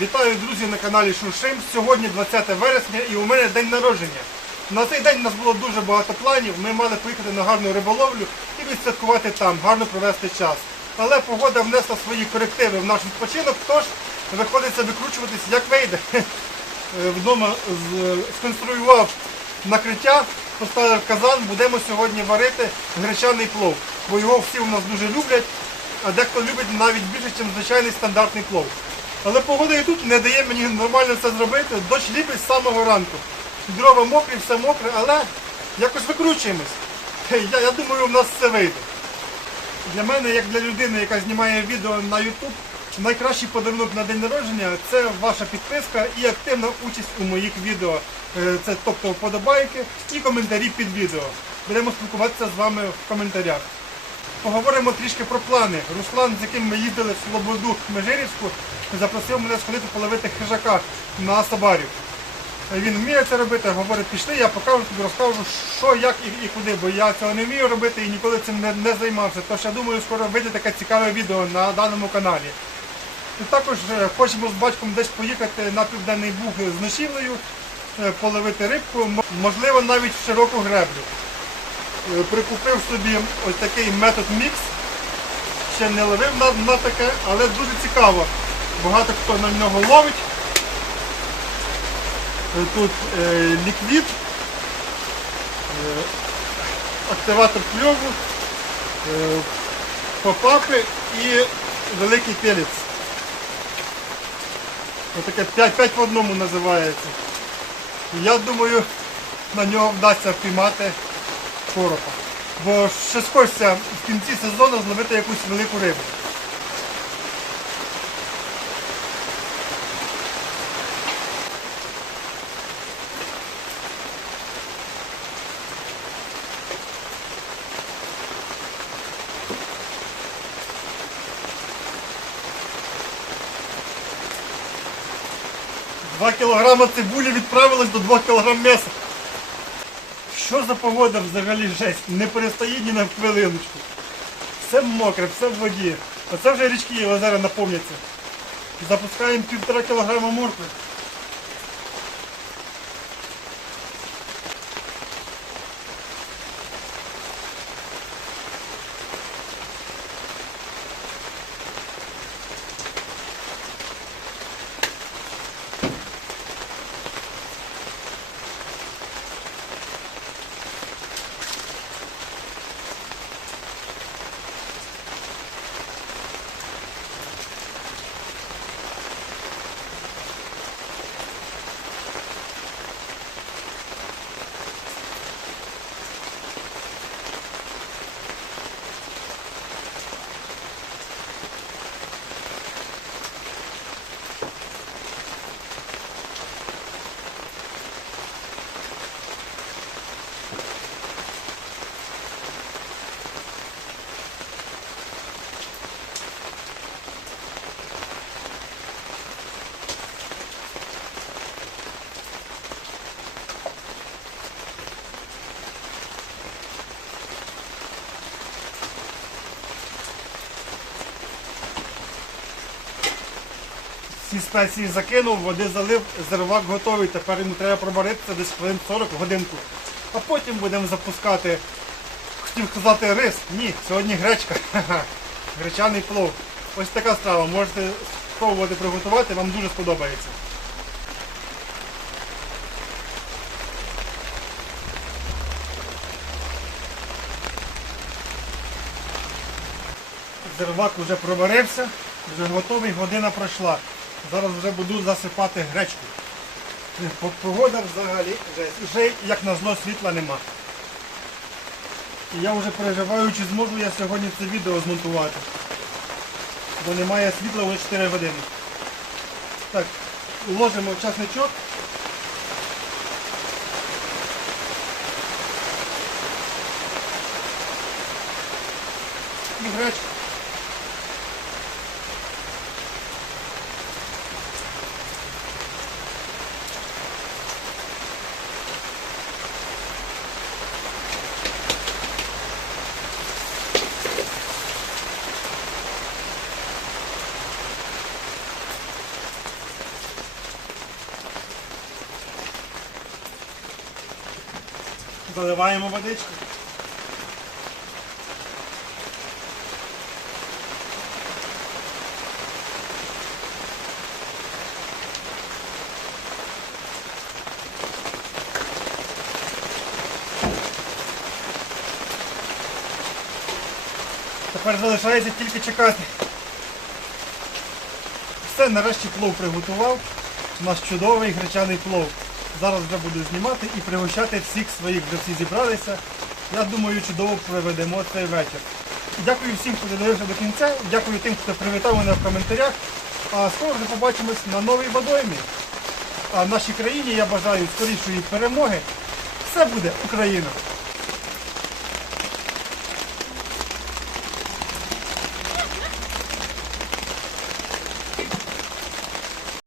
Вітаю, друзі, на каналі Шуршим. Сьогодні 20 вересня і у мене день народження. На цей день у нас було дуже багато планів. Ми мали поїхати на гарну риболовлю і відсвяткувати там, гарно провести час. Але погода внесла свої корективи в наш відпочинок, тож виходиться викручуватись як вийде. Е, Вдома сконструював накриття, поставив казан, будемо сьогодні варити гречаний плов. Бо його всі у нас дуже люблять, а дехто любить навіть більше, ніж звичайний стандартний плов. Але погода і тут не дає мені нормально це зробити. Дощ ліпить з самого ранку. Дрова мокрі, все мокре, але якось викручуємось. Я, я думаю, у нас все вийде. Для мене, як для людини, яка знімає відео на YouTube, найкращий подарунок на день народження це ваша підписка і активна участь у моїх відео. Е, Це тобто вподобайки і коментарі під відео. Будемо спілкуватися з вами в коментарях. Поговоримо трішки про плани. Руслан, з яким ми їздили в Слободу Межирівську, запросив мене сходити половити хижака на Сабарів. Він вміє це робити, говорить, пішли, я покажу тобі, розкажу, що, як і, і куди, бо я цього не вмію робити і ніколи цим не, не займався. Тож я думаю, скоро вийде таке цікаве відео на даному каналі. І також е, хочемо з батьком десь поїхати на Південний Буг з ночівлею, е, половити рибку, можливо, навіть широку греблю. Е, Прикупив собі ось такий метод мікс. Ще не ловив на, на таке, але дуже цікаво. Багато хто на нього ловить. Е, Тут е, ліквід, е, активатор кльову, е, попапи і великий пелець. Отаке 5, 5 в одному називається. Я думаю, на нього вдасться впіймати коропа. Бо ще хочеться в кінці сезону зловити якусь велику рибу. Два кілограма цибулі відправилось до 2 кілограм м'яса. Що за погода взагалі жесть? Не перестає ні на хвилиночку. Все мокре, все в воді. Оце вже річки і озера наповняться. Запускаємо півтора кілограма моркви. Всі спеції закинув, води залив, зервак готовий. Тепер йому треба пробаритися десь хвилин 40 годинку. А потім будемо запускати, хотів сказати рис. Ні, сьогодні гречка. Гречаний плов. Ось така страва. Можете спробувати приготувати, вам дуже сподобається. Зервак вже проварився, вже готовий, година пройшла. Зараз вже буду засипати гречку. Погода взагалі жесть. Вже як на зло світла нема. І я вже переживаю, чи зможу я сьогодні це відео змонтувати. Бо немає світла вже 4 години. Так, ложимо в часничок. І гречку. Заливаємо водичку. Тепер залишається тільки чекати. Все, нарешті плов приготував. Наш чудовий гречаний плов. Зараз вже буду знімати і пригощати всіх своїх, вже всі зібралися. Я думаю, чудово проведемо цей вечір. Дякую всім, хто додивився до кінця. Дякую тим, хто привітав мене в коментарях. А скоро вже побачимось на новій водоймі. А нашій країні я бажаю скорішої перемоги. Все буде Україна!